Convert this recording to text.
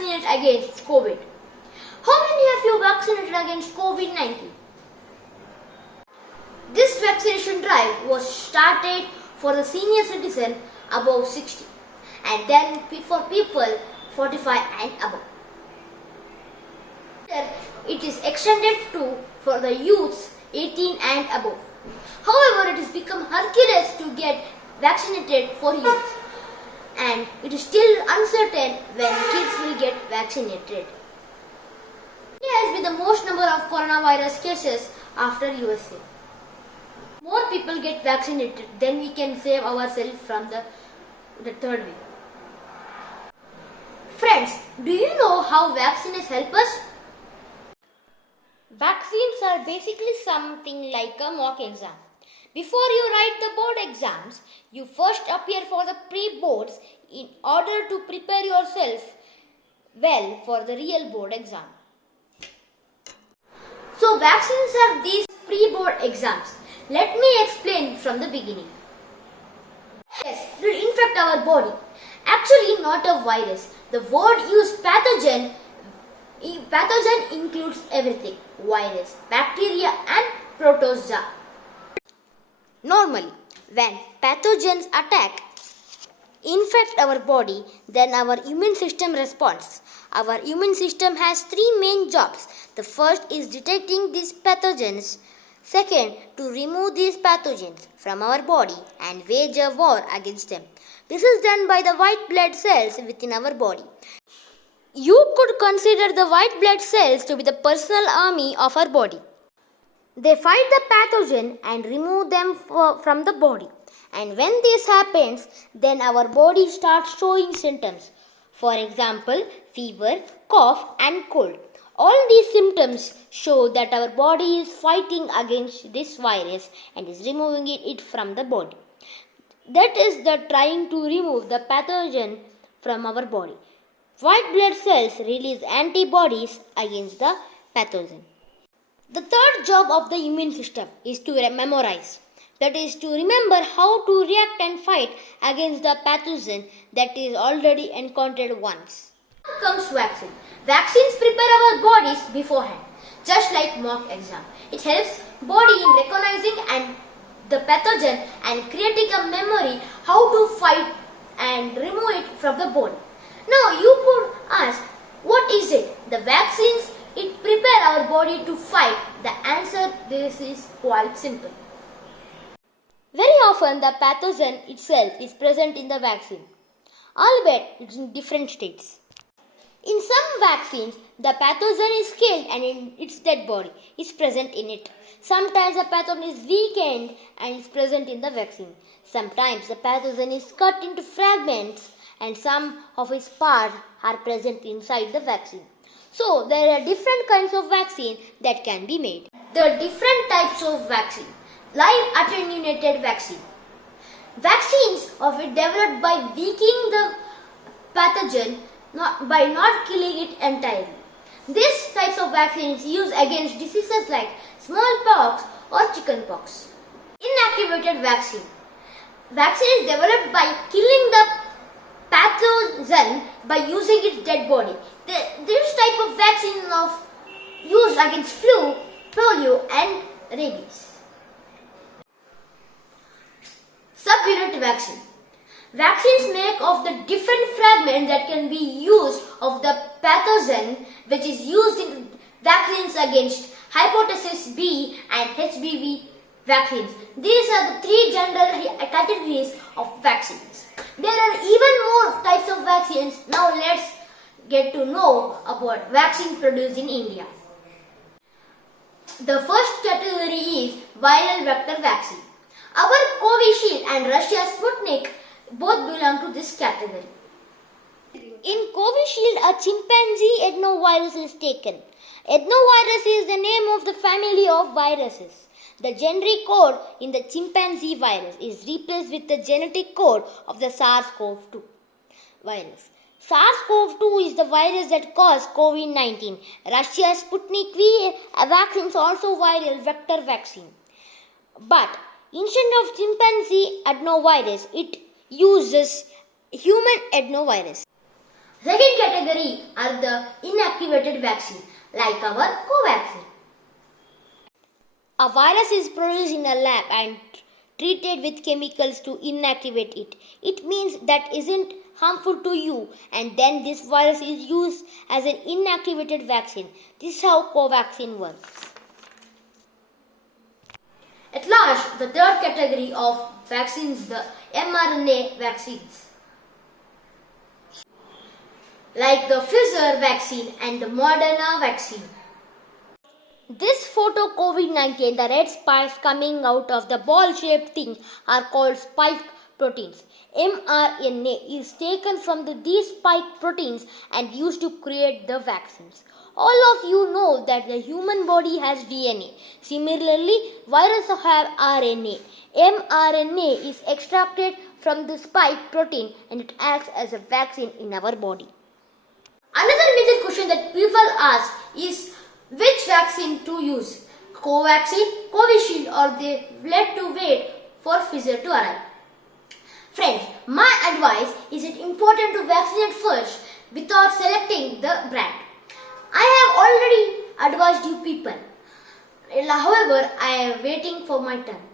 vaccinated against COVID. How many of you vaccinated against COVID-19? This vaccination drive was started for the senior citizen above 60 and then for people 45 and above. It is extended to for the youths 18 and above. However, it has become Hercules to get vaccinated for youth, and it is still uncertain when kids will get vaccinated. India has been the most number of coronavirus cases after USA. More people get vaccinated, then we can save ourselves from the third wave. Friends, do you know how vaccines help us? Vaccines are basically something like a mock exam. Before you write the board exams, you first appear for the pre-boards in order to prepare yourself well for the real board exam. So vaccines are these pre-board exams. Let me explain from the beginning. Yes, it will infect our body. Actually, not a virus. The word used pathogen. Pathogen includes everything: virus, bacteria and protozoa. Normally, when pathogens attack, infect our body, then our immune system responds. Our immune system has three main jobs. The first is detecting these pathogens. Second, to remove these pathogens from our body and wage a war against them. This is done by the white blood cells within our body. You could consider the white blood cells to be the personal army of our body. They fight the pathogen and remove them from the body. And when this happens, then our body starts showing symptoms. For example, fever, cough and cold. All these symptoms show that our body is fighting against this virus and is removing it from the body. That is the trying to remove the pathogen from our body. White blood cells release antibodies against the pathogen. The third job of the immune system is to memorize. That is to remember how to react and fight against the pathogen that is already encountered once. Now comes vaccine. Vaccines prepare our bodies beforehand, just like mock exam. It helps body in recognizing and the pathogen and creating a memory how to fight and remove it from the body. Now you could ask, what is it? The vaccines, it prepare our body to fight. The answer this is quite simple. Very often the pathogen itself is present in the vaccine, albeit it's in different states. In some vaccines, the pathogen is killed and its dead body is present in it. Sometimes the pathogen is weakened and is present in the vaccine. Sometimes the pathogen is cut into fragments and some of its parts are present inside the vaccine. So there are different kinds of vaccine that can be made. There are different types of vaccine. Live attenuated vaccine. Vaccines of it developed by weakening the pathogen by not killing it entirely. These types of vaccines used against diseases like smallpox or chickenpox. Inactivated vaccine. Vaccine is developed by killing the pathogen by using its dead body. This type of vaccine is used against flu, polio and rabies. Subunit vaccine. Vaccines make of the different fragments that can be used of the pathogen which is used in vaccines against hepatitis B and HBV vaccines. These are the three general categories of vaccines. There are even more types of vaccines. Now let's get to know about vaccine produced in India. The first category is viral vector vaccine. Our Covishield and Russia's Sputnik both belong to this category. In Covishield, a chimpanzee adenovirus is taken. Adenovirus is the name of the family of viruses. The generic code in the chimpanzee virus is replaced with the genetic code of the SARS-CoV-2 virus. SARS-CoV-2 is the virus that caused COVID-19. Russia's Sputnik V vaccine is also viral vector vaccine. But instead of chimpanzee adenovirus, it uses human adenovirus. Second category are the inactivated vaccine, like our co-vaccine. A virus is produced in a lab and treated with chemicals to inactivate it. It means that isn't harmful to you, and then this virus is used as an inactivated vaccine. This is how co-vaccine works. At last, the third category of vaccines, the mRNA vaccines, like the Pfizer vaccine and the Moderna vaccine. This photo COVID-19, the red spikes coming out of the ball-shaped thing are called spike proteins. mRNA is taken from these spike proteins and used to create the vaccines. All of you know that the human body has DNA. Similarly, viruses have RNA. mRNA is extracted from the spike protein and it acts as a vaccine in our body. Another major question that people ask is which vaccine to use? Covaxin, Covishield, or they let to wait for Pfizer to arrive. Friends, my advice is it important to vaccinate first without selecting the brand. I have already advised you people. However, I am waiting for my turn.